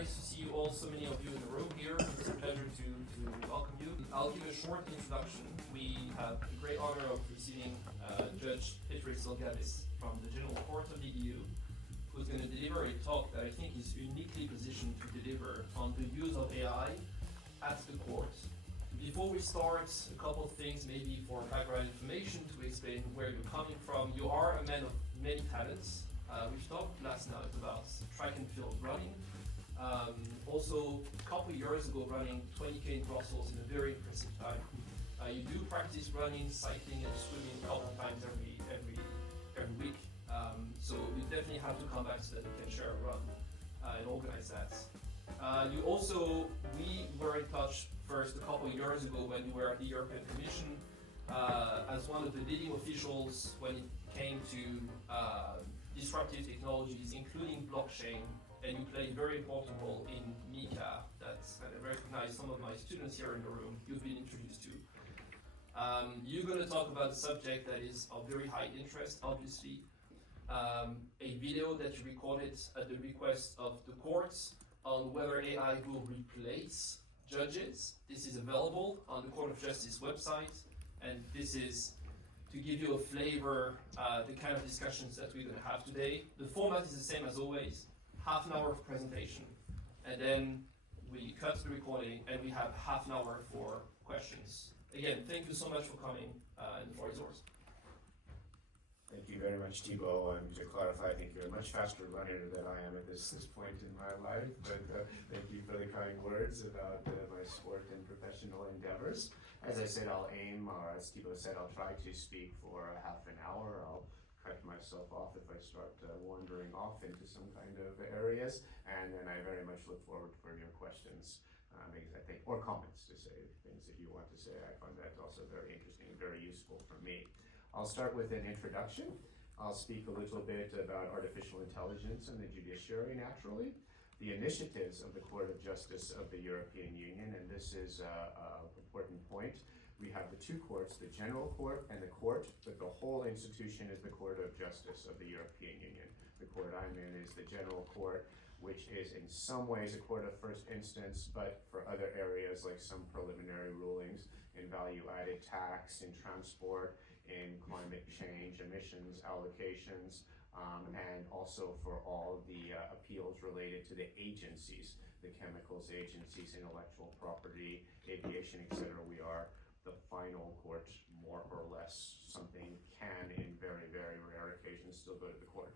nice to see you all, so many of you in the room here. It's a pleasure to welcome you. I'll give a short introduction. We have the great honor of receiving Judge Pēteris Zilgalvis from the General Court of the EU, who's going to deliver a talk that I think is uniquely positioned to deliver on the use of AI at the court. Before we start, a couple of things maybe for background information to explain where you're coming from. You are a man of many talents. We've talked last night about track and field running. Also, a couple of years ago, running 20K in Brussels in a very impressive time. You do practice running, cycling, and swimming a couple of times every week. So you definitely have to come back so that we can share a run and organize that. We were in touch first a couple of years ago when you were at the European Commission as one of the leading officials when it came to disruptive technologies, including blockchain, and you play a very important role in MiCA. And I recognize some of my students here in the room you've been introduced to. You're going to talk about a subject that is of very high interest, obviously. A video that you recorded at the request of the courts on whether AI will replace judges. This is available on the Court of Justice website, and this is to give you a flavor, the kind of discussions that we're going to have today. The format is the same as always, half an hour of presentation, and then we cut the recording and we have half an hour for questions. Again, thank you so much for coming, and the floor is yours. Thank you very much, Thibault. And to clarify, I think you're a much faster runner than I am at this point in my life, but thank you for the kind words about my sport and professional endeavors. As I said, I'll aim, or as Thibault said, I'll try to speak for half an hour. I'll cut myself off if I start wandering off into some kind of areas, and then I very much look forward for your questions, because I think, or comments to say things that you want to say. I find that also very interesting and very useful for me. I'll start with an introduction. I'll speak a little bit about artificial intelligence and the judiciary, naturally, the initiatives of the Court of Justice of the European Union, and this is an important point. We have the two courts, the General Court and the Court, but the whole institution is the Court of Justice of the European Union. The court I'm in is the General Court, which is in some ways a court of first instance, but for other areas like some preliminary rulings in value-added tax, in transport, in climate change, emissions, allocations, and also for all the appeals related to the agencies, the chemicals agencies, intellectual property, aviation, etc. We are the final court, more or less. Something can, in very, very rare occasions, still go to the court.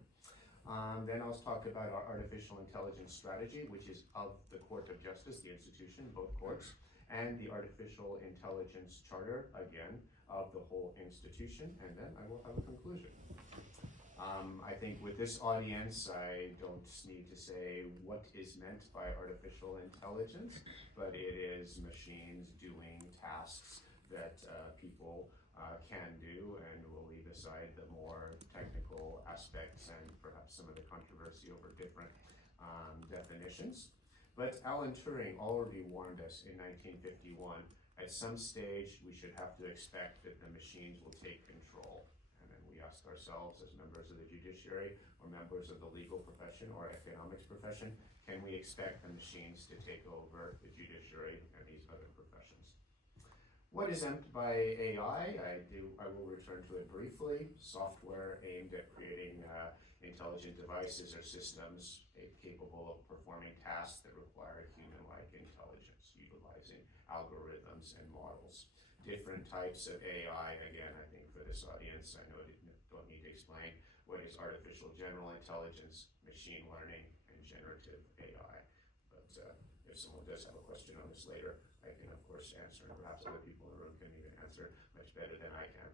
Then I'll talk about our artificial intelligence strategy, which is of the Court of Justice, the institution, both courts, and the Artificial Intelligence Charter, again, of the whole institution, and then I will have a conclusion. I think with this audience, I don't need to say what is meant by artificial intelligence, but it is machines doing tasks that people can do, and we'll leave aside the more technical aspects and perhaps some of the controversy over different definitions. But Alan Turing already warned us in 1951, at some stage we should have to expect that the machines will take control. And then we ask ourselves, as members of the judiciary or members of the legal profession or economics profession, can we expect the machines to take over the judiciary and these other professions? What is meant by AI? I will return to it briefly. Software aimed at creating intelligent devices or systems capable of performing tasks that require human-like intelligence, utilizing algorithms and models. Different types of AI, again, I think for this audience, I know I don't need to explain what is artificial general intelligence, machine learning, and generative AI. But if someone does have a question on this later, I can of course answer, and perhaps other people in the room can even answer much better than I can.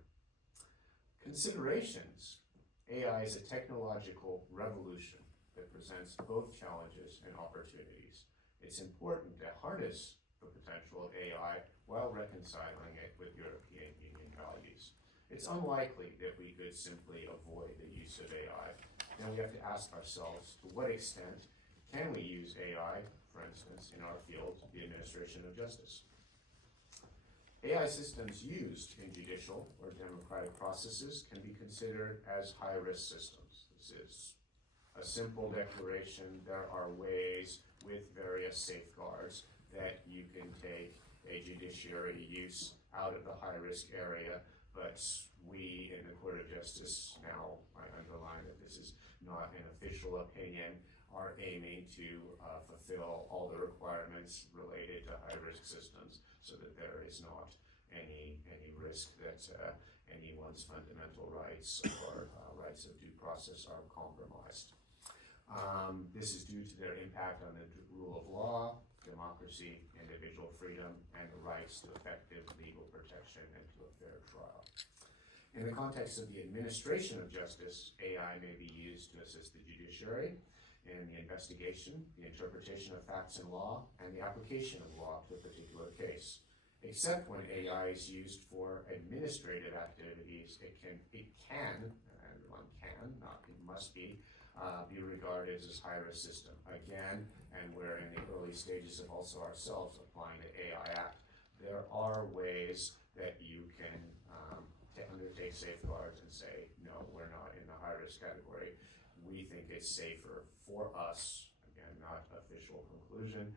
Considerations. AI is a technological revolution that presents both challenges and opportunities. It's important to harness the potential of AI while reconciling it with European Union values. It's unlikely that we could simply avoid the use of AI. Now we have to ask ourselves, to what extent can we use AI, for instance, in our field, the administration of justice? AI systems used in judicial or democratic processes can be considered as high-risk systems. This is a simple declaration. There are ways with various safeguards that you can take a judiciary use out of the high-risk area, but we in the Court of Justice, now I underline that this is not an official opinion, are aiming to fulfill all the requirements related to high-risk systems so that there is not any risk that anyone's fundamental rights or rights of due process are compromised. This is due to their impact on the rule of law, democracy, individual freedom, and the rights to effective legal protection and to a fair trial. In the context of the administration of justice, AI may be used to assist the judiciary in the investigation, the interpretation of facts and law, and the application of law to a particular case. Except when AI is used for administrative activities, it can, and one can, not it must be regarded as a high-risk system. Again, and we're in the early stages of also ourselves applying the AI Act, there are ways that you can undertake safeguards and say, no, we're not in the high-risk category. We think it's safer for us, again, not official conclusion,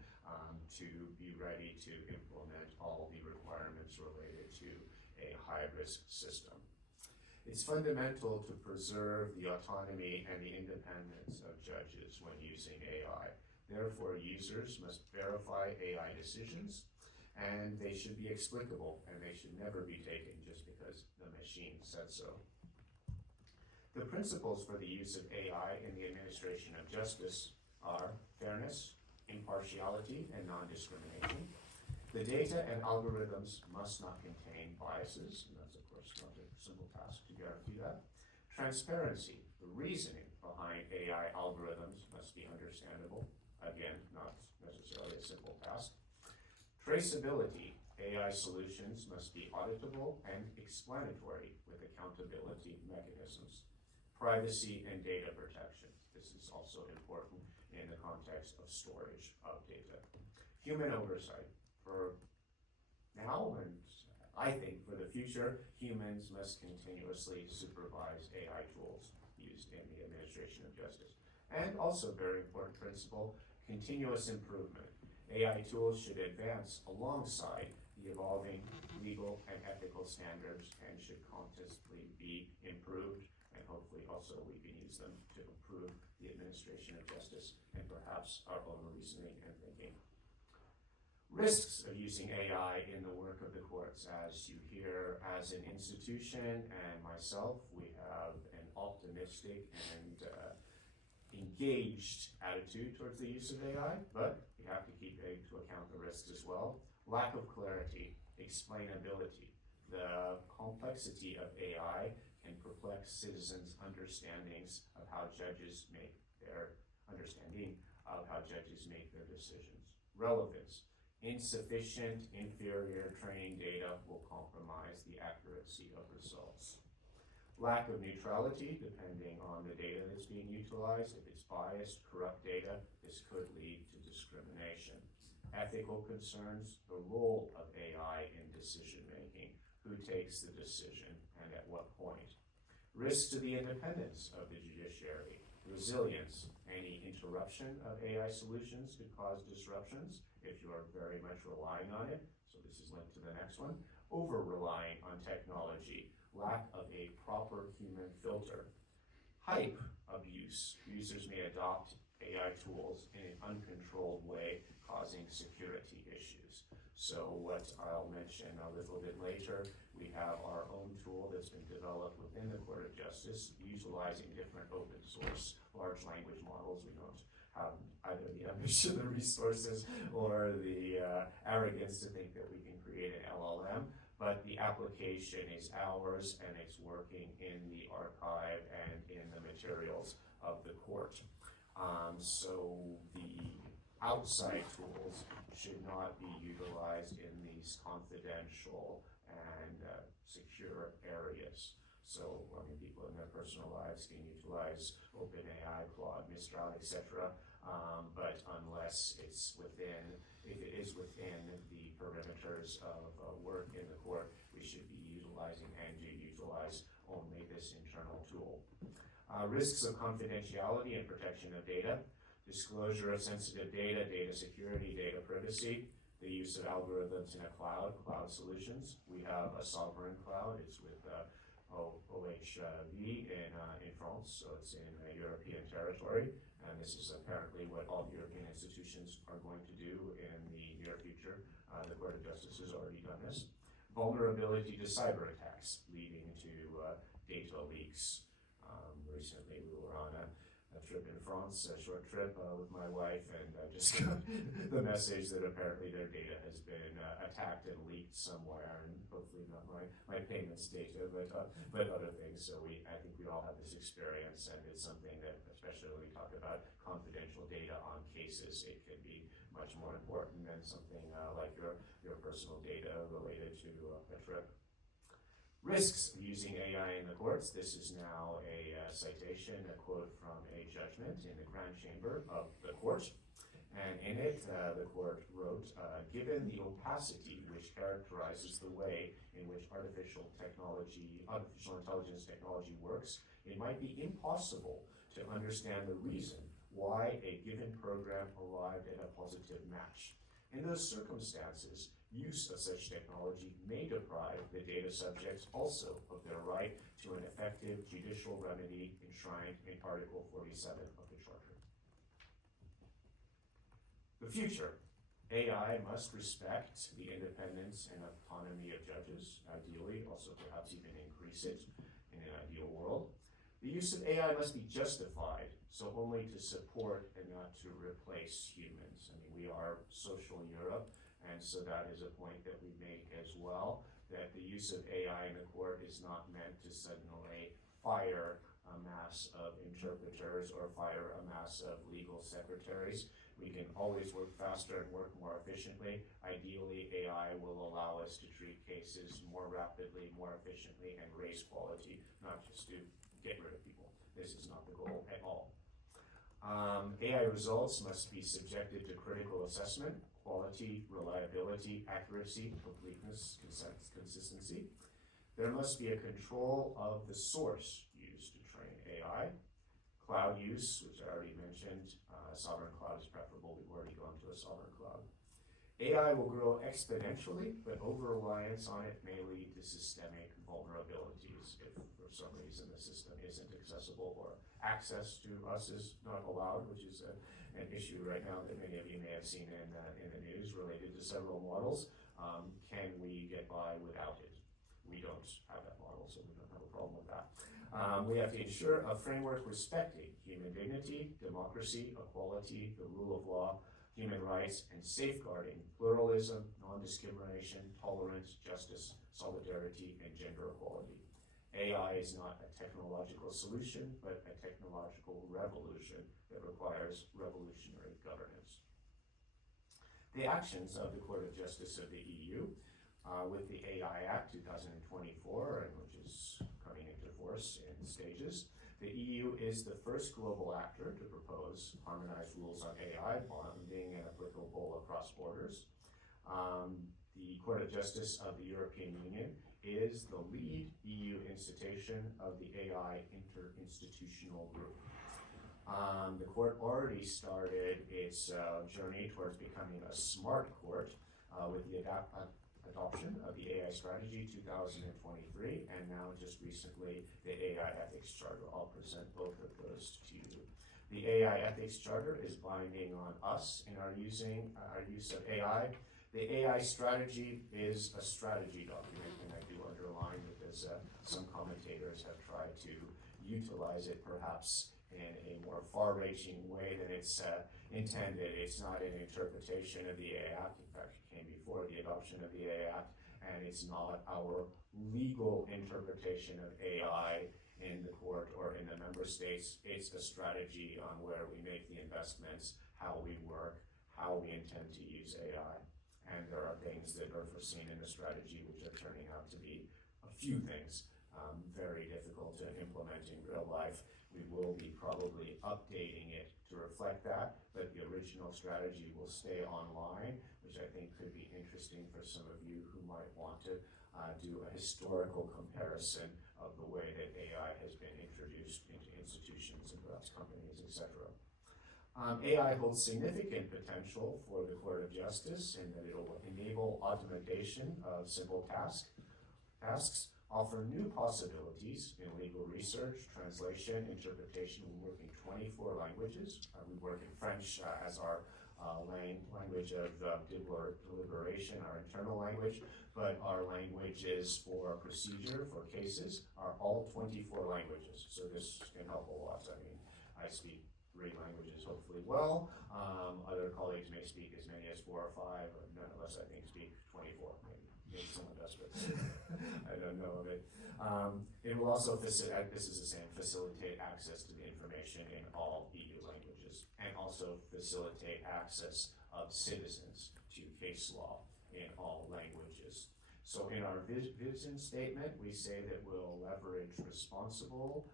to be ready to implement all the requirements related to a high-risk system. It's fundamental to preserve the autonomy and the independence of judges when using AI. Therefore, users must verify AI decisions, and they should be explicable, and they should never be taken just because the machine said so. The principles for the use of AI in the administration of justice are fairness, impartiality, and non-discrimination. The data and algorithms must not contain biases, and that's of course not a simple task to guarantee that. Transparency, the reasoning behind AI algorithms must be understandable. Again, not necessarily a simple task. Traceability, AI solutions must be auditable and explanatory with accountability mechanisms. Privacy and data protection, this is also important in the context of storage of data. Human oversight, for now and I think for the future, humans must continuously supervise AI tools used in the administration of justice. And also very important principle, continuous improvement. AI tools should advance alongside the evolving legal and ethical standards and should constantly be improved, and hopefully also we can use them to improve the administration of justice and perhaps our own reasoning and thinking. Risks of using AI in the work of the courts. As you hear, as an institution and myself, we have an optimistic and engaged attitude towards the use of AI, but we have to keep into account the risks as well. Lack of clarity, explainability. The complexity of AI can perplex citizens' understandings of how judges make their decisions. Relevance. Insufficient, inferior training data will compromise the accuracy of results. Lack of neutrality, depending on the data that's being utilized. If it's biased, corrupt data, this could lead to discrimination. Ethical concerns, the role of AI in decision-making. Who takes the decision and at what point? Risk to the independence of the judiciary. Resilience, any interruption of AI solutions could cause disruptions if you are very much relying on it. So this is linked to the next one. Over-relying on technology. Lack of a proper human filter. Hype abuse. Users may adopt AI tools in an uncontrolled way, causing security issues. So what I'll mention a little bit later, we have our own tool that's been developed within the Court of Justice, utilizing different open source large language models. We don't have either the ambition, the resources, or the arrogance to think that we can create an LLM, but the application is ours and it's working in the archive and in the materials of the court. So the outside tools should not be utilized in these confidential and secure areas. So, I mean, people in their personal lives can utilize OpenAI, Claude, Mistral, etc. But unless it's within, if it is within the perimeters of work in the court, we should be utilizing and do utilize only this internal tool. Risks of confidentiality and protection of data, disclosure of sensitive data, data security, data privacy, the use of algorithms in a cloud solutions. We have a sovereign cloud. It's with OHV in France, so it's in a European territory, and this is apparently what all European institutions are going to do in the near future. The Court of Justice has already done this. Vulnerability to cyber attacks, leading to data leaks. Recently we were on a trip in France, a short trip with my wife, and I just got the message that apparently their data has been attacked and leaked somewhere, and hopefully not my payments data, but other things. So I think we all have this experience, and it's something that, especially when we talk about confidential data on cases, it can be much more important than something like your personal data related to a trip. Risks of using AI in the courts. This is now a citation, a quote from a judgment in the Grand Chamber of the court. And in it, the court wrote, given the opacity which characterizes the way in which artificial intelligence technology works, it might be impossible to understand the reason why a given program arrived at a positive match. In those circumstances, use of such technology may deprive the data subjects also of their right to an effective judicial remedy enshrined in Article 47 of the Charter. The future. AI must respect the independence and autonomy of judges, ideally, also perhaps even increase it in an ideal world. The use of AI must be justified, so only to support and not to replace humans. I mean, we are social Europe, and so that is a point that we make as well, that the use of AI in the court is not meant to suddenly fire a mass of interpreters or fire a mass of legal secretaries. We can always work faster and work more efficiently. Ideally, AI will allow us to treat cases more rapidly, more efficiently, and raise quality, not just to get rid of people. This is not the goal at all. AI results must be subjected to critical assessment, quality, reliability, accuracy, completeness, consistency. There must be a control of the source used to train AI. Cloud use, which I already mentioned, sovereign cloud is preferable. We've already gone to a sovereign cloud. AI will grow exponentially, but over-reliance on it may lead to systemic vulnerabilities if for some reason the system isn't accessible or access to us is not allowed, which is an issue right now that many of you may have seen in the news related to several models. Can we get by without it? We don't have that model, so we don't have a problem with that. We have to ensure a framework respecting human dignity, democracy, equality, the rule of law, human rights, and safeguarding pluralism, non-discrimination, tolerance, justice, solidarity, and gender equality. AI is not a technological solution, but a technological revolution that requires revolutionary governance. The actions of the Court of Justice of the EU with the AI Act 2024, which is coming into force in stages. The EU is the first global actor to propose harmonized rules on AI, binding and applicable across borders. The Court of Justice of the European Union is the lead EU institution of the AI interinstitutional group. The court already started its journey towards becoming a smart court with the adoption of the AI Strategy 2023, and now just recently the AI Ethics Charter. I'll present both of those to you. The AI Ethics Charter is binding on us in our use of AI. The AI Strategy is a strategy document, and I do underline because some commentators have tried to utilize it perhaps in a more far-reaching way than it's intended. It's not an interpretation of the AI Act. In fact, it came before the adoption of the AI Act, and it's not our legal interpretation of AI in the court or in the member states. It's a strategy on where we make the investments, how we work, how we intend to use AI. And there are things that are foreseen in the strategy which are turning out to be a few things very difficult to implement in real life. We will be probably updating it to reflect that, but the original strategy will stay online, which I think could be interesting for some of you who might want to do a historical comparison of the way that AI has been introduced into institutions and perhaps companies, etc. AI holds significant potential for the Court of Justice in that it will enable automation of simple tasks, offer new possibilities in legal research, translation, interpretation. We work in 24 languages. We work in French as our language of deliberation, our internal language, but our languages for procedure, for cases, are all 24 languages. So this can help a lot. I mean, I speak 3 languages hopefully well. Other colleagues may speak as many as 4 or 5, or none of us, I think, speak 24. Maybe someone does, but I don't know of it. It will also facilitate, this is the same, facilitate access to the information in all EU languages, and also facilitate access of citizens to case law in all languages. So in our vision statement, we say that we'll leverage responsible,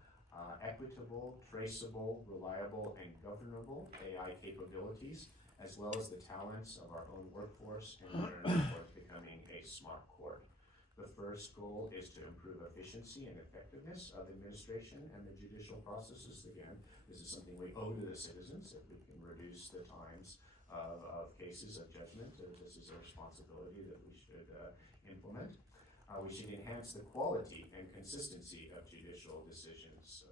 equitable, traceable, reliable, and governable AI capabilities, as well as the talents of our own workforce in order towards becoming a smart court. The first goal is to improve efficiency and effectiveness of administration and the judicial processes. Again, this is something we owe to the citizens. If we can reduce the times of cases, of judgment, this is a responsibility that we should implement. We should enhance the quality and consistency of judicial decisions. So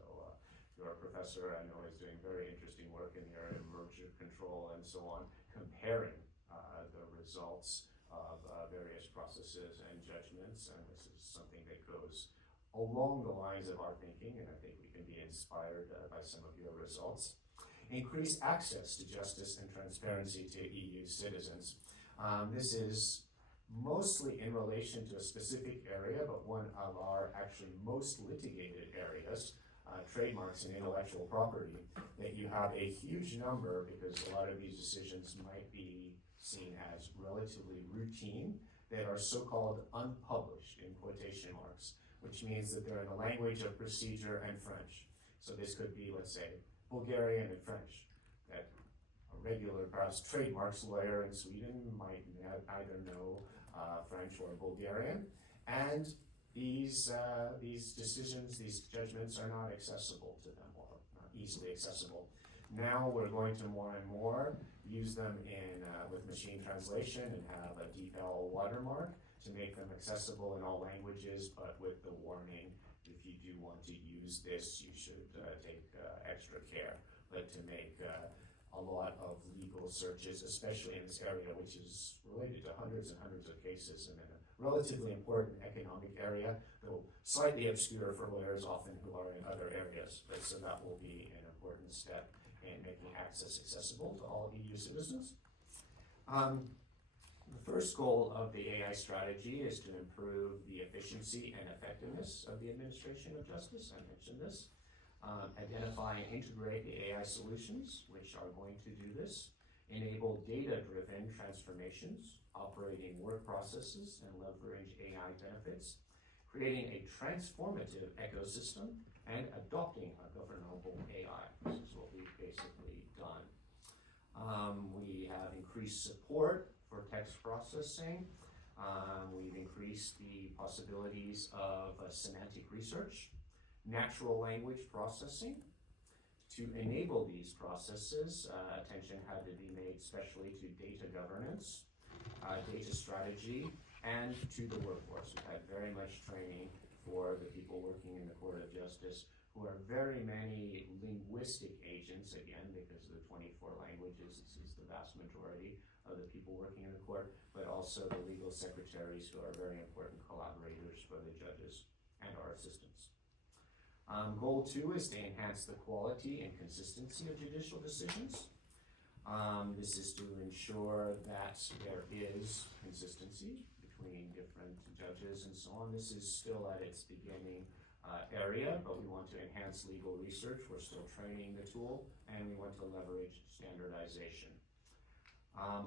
your professor, I know, is doing very interesting work in the area of merger control and so on, comparing the results of various processes and judgments, and this is something that goes along the lines of our thinking, and I think we can be inspired by some of your results. Increase access to justice and transparency to EU citizens. This is mostly in relation to a specific area, but one of our actually most litigated areas, trademarks and intellectual property, that you have a huge number, because a lot of these decisions might be seen as relatively routine, that are so-called unpublished, in quotation marks, which means that they're in the language of procedure and French. So this could be, let's say, Bulgarian and French, that a regular, perhaps, trademarks lawyer in Sweden might either know French or Bulgarian, and these decisions, these judgments are not accessible to them, or not easily accessible. Now we're going to more and more use them in with machine translation and have a DeepL watermark to make them accessible in all languages, but with the warning, if you do want to use this, you should take extra care. But to make a lot of legal searches, especially in this area, which is related to hundreds and hundreds of cases, and in a relatively important economic area, though slightly obscure for lawyers often who are in other areas. But so that will be an important step in making access accessible to all EU citizens. The first goal of the AI strategy is to improve the efficiency and effectiveness of the administration of justice. I mentioned this. Identify and integrate the AI solutions, which are going to do this. Enable data-driven transformations, operating work processes, and leverage AI benefits. Creating a transformative ecosystem, and adopting a governable AI. This is what we've basically done. We have increased support for text processing. We've increased the possibilities of semantic research, natural language processing. To enable these processes, attention had to be made especially to data governance, data strategy, and to the workforce. We've had very much training for the people working in the Court of Justice, who are very many linguistic agents, again, because of the 24 languages, this is the vast majority of the people working in the court, but also the legal secretaries, who are very important collaborators for the judges and our assistants. Goal 2 is to enhance the quality and consistency of judicial decisions. This is to ensure that there is consistency between different judges and so on. This is still at its beginning area, but we want to enhance legal research. We're still training the tool, and we want to leverage standardization.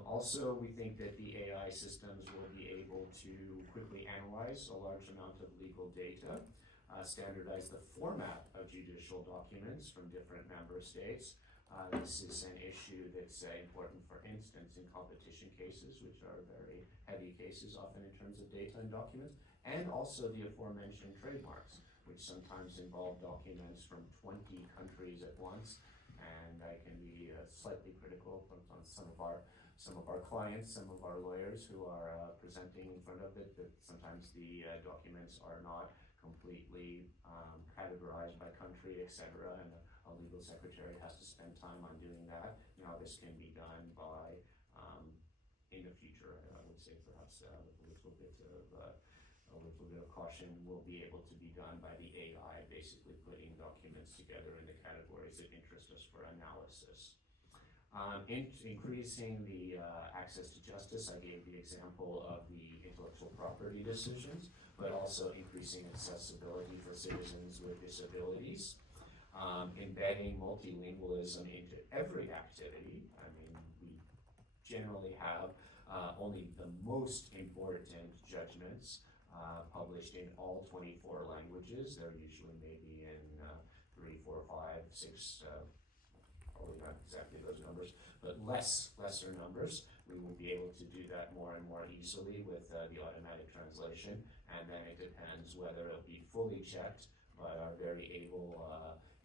Also, we think that the AI systems will be able to quickly analyze a large amount of legal data, standardize the format of judicial documents from different member states, This is an issue that's important, for instance, in competition cases, which are very heavy cases, often in terms of data and documents, and also the aforementioned trademarks, which sometimes involve documents from 20 countries at once, and I can be slightly critical on some of our clients, some of our lawyers who are presenting in front of it, that sometimes the documents are not completely categorized by country, etc., and a legal secretary has to spend time on doing that. Now this can be done by, in the future, I would say perhaps with a little bit of caution, will be able to be done by the AI, basically putting documents together in the categories that interest us for analysis. Increasing the access to justice, I gave the example of the intellectual property decisions, but also increasing accessibility for citizens with disabilities. Embedding multilingualism into every activity. I mean, we generally have only the most important judgments published in all 24 languages. They're usually maybe in 3, 4, 5, 6, probably not exactly those numbers, but lesser numbers. We will be able to do that more and more easily with the automatic translation, and then it depends whether it'll be fully checked by our very able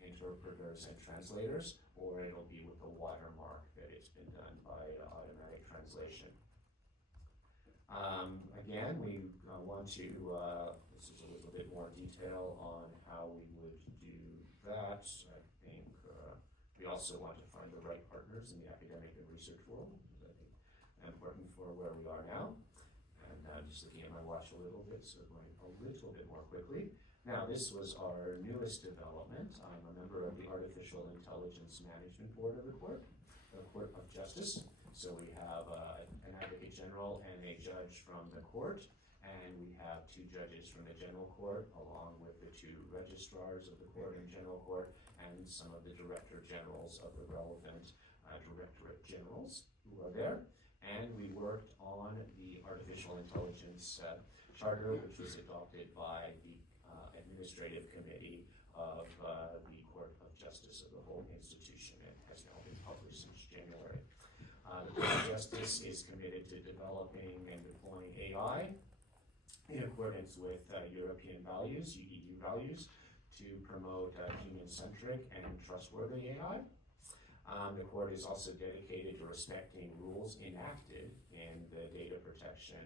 interpreters and translators, or it'll be with the watermark that it's been done by automatic translation. Again, we want to, this is a little bit more detail on how we would do that. I think we also want to find the right partners in the academic and research world, which is, I think, important for where we are now. And just looking at my watch a little bit, so going a little bit more quickly. Now, this was our newest development. I'm a member of the Artificial Intelligence Management Board of the Court of Justice. So we have an advocate general and a judge from the court, and we have 2 judges from the general court, along with the 2 registrars of the court and general court, and some of the director generals of the relevant directorate generals who are there. And we worked on the Artificial Intelligence Charter, which was adopted by the Administrative Committee of the Court of Justice of the whole institution, and has now been published since January. The Court of Justice is committed to developing and deploying AI in accordance with European values, EU values, to promote human-centric and trustworthy AI. The court is also dedicated to respecting rules enacted in the Data Protection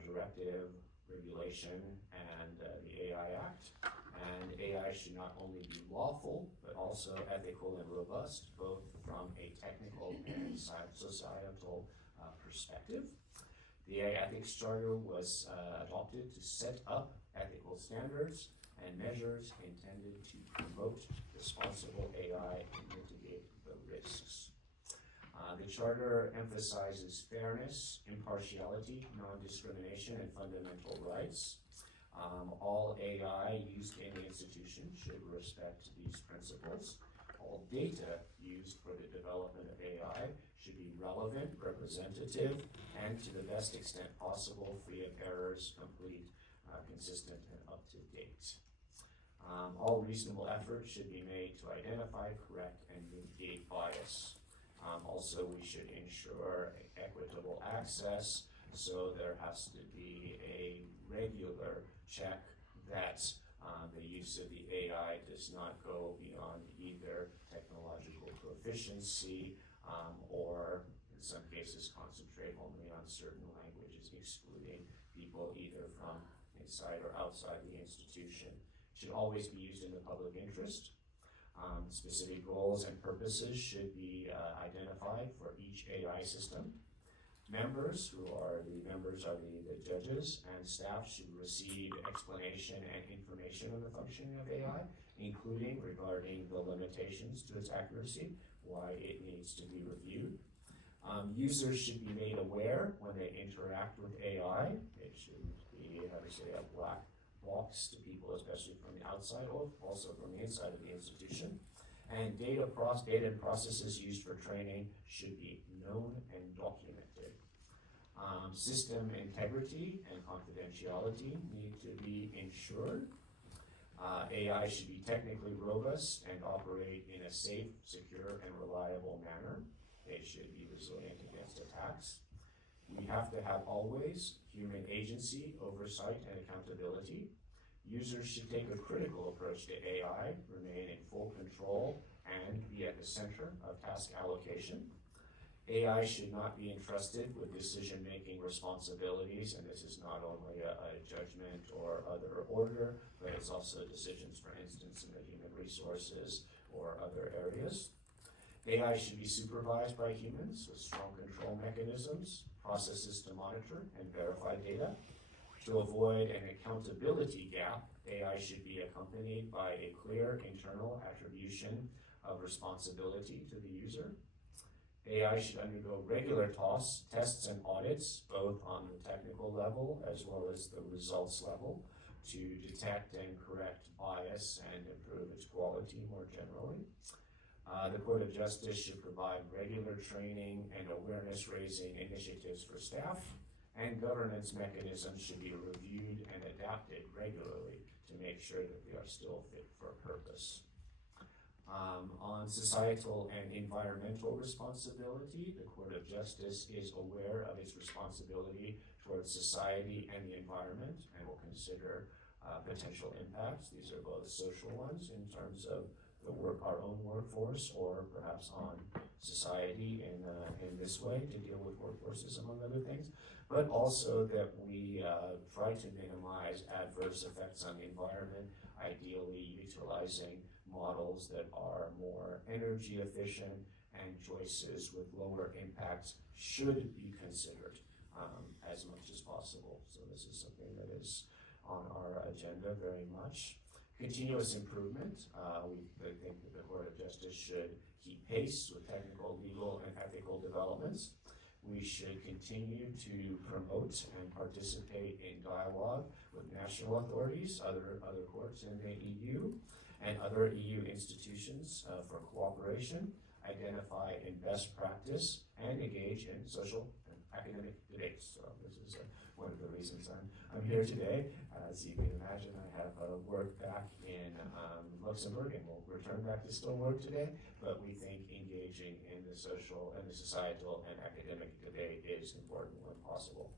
Directive, Regulation, and the AI Act. And AI should not only be lawful, but also ethical and robust, both from a technical and societal perspective. The AI Ethics Charter was adopted to set up ethical standards and measures intended to promote responsible AI and mitigate the risks. The Charter emphasizes fairness, impartiality, non-discrimination, and fundamental rights. All AI used in the institution should respect these principles. All data used for the development of AI should be relevant, representative, and to the best extent possible, free of errors, complete, consistent, and up-to-date. All reasonable efforts should be made to identify, correct, and mitigate bias. Also, we should ensure equitable access, so there has to be a regular check that the use of the AI does not go beyond either technological proficiency or, in some cases, concentrate only on certain languages, excluding people either from inside or outside the institution. It should always be used in the public interest. Specific goals and purposes should be identified for each AI system. Members, who are the judges, and staff should receive explanation and information on the functioning of AI, including regarding the limitations to its accuracy, why it needs to be reviewed. Users should be made aware when they interact with AI. It shouldn't be, a black box to people, especially from the outside or also from the inside of the institution. And data and processes used for training should be known and documented. System integrity and confidentiality need to be ensured. AI should be technically robust and operate in a safe, secure, and reliable manner. They should be resilient against attacks. We have to have always human agency, oversight, and accountability. Users should take a critical approach to AI, remain in full control, and be at the center of task allocation. AI should not be entrusted with decision-making responsibilities, and this is not only a judgment or other order, but it's also decisions, for instance, in the human resources or other areas. AI should be supervised by humans with strong control mechanisms, processes to monitor and verify data. To avoid an accountability gap, AI should be accompanied by a clear internal attribution of responsibility to the user. AI should undergo regular tests and audits, both on the technical level as well as the results level, to detect and correct bias and improve its quality more generally. The Court of Justice should provide regular training and awareness-raising initiatives for staff, and governance mechanisms should be reviewed and adapted regularly to make sure that they are still fit for purpose. On societal and environmental responsibility, the Court of Justice is aware of its responsibility towards society and the environment and will consider potential impacts. These are both social ones in terms of our own workforce, or perhaps on society in this way to deal with workforces, among other things, but also that we try to minimize adverse effects on the environment, ideally utilizing models that are more energy efficient, and choices with lower impacts should be considered as much as possible. So this is something that is on our agenda very much. Continuous improvement. We think that the Court of Justice should keep pace with technical, legal, and ethical developments. We should continue to promote and participate in dialogue with national authorities, other courts in the EU, and other EU institutions for cooperation, identify in best practice, and engage in social and academic debates. So this is one of the reasons I'm here today. As you can imagine, I have work back in Luxembourg, and will return back to still work today, but we think engaging in the social and the societal and academic debate is important when possible.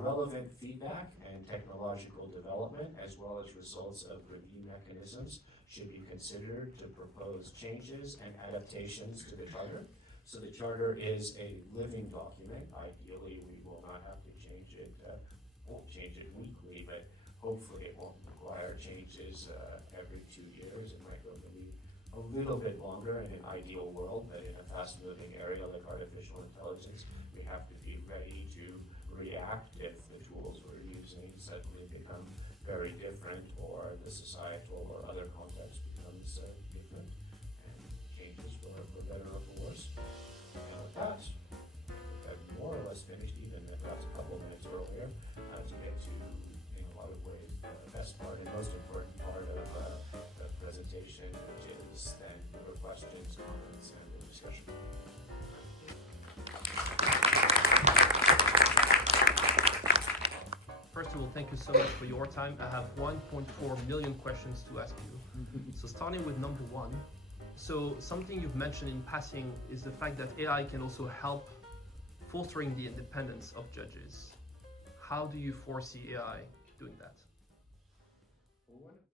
Relevant feedback and technological development, as well as results of review mechanisms, should be considered to propose changes and adaptations to the Charter. So the Charter is a living document. Ideally, we will not have to change it, won't change it weekly, but hopefully it won't require changes every 2 years. It might go maybe a little bit longer in an ideal world, but in a fast-moving area like artificial intelligence, we have to be ready to react if the tools we're using suddenly become very different, or the societal or other context becomes different and changes for better or for worse. And with that, I've more or less finished, even if that's a couple minutes earlier, to get to, in a lot of ways, the best part and most important part of the presentation, which is then your questions, comments, and the discussion. First of all, thank you so much for your time. I have 1.4 million questions to ask you. So starting with number one. So something you've mentioned in passing is the fact that AI can also help fostering the independence of judges. How do you foresee AI doing that?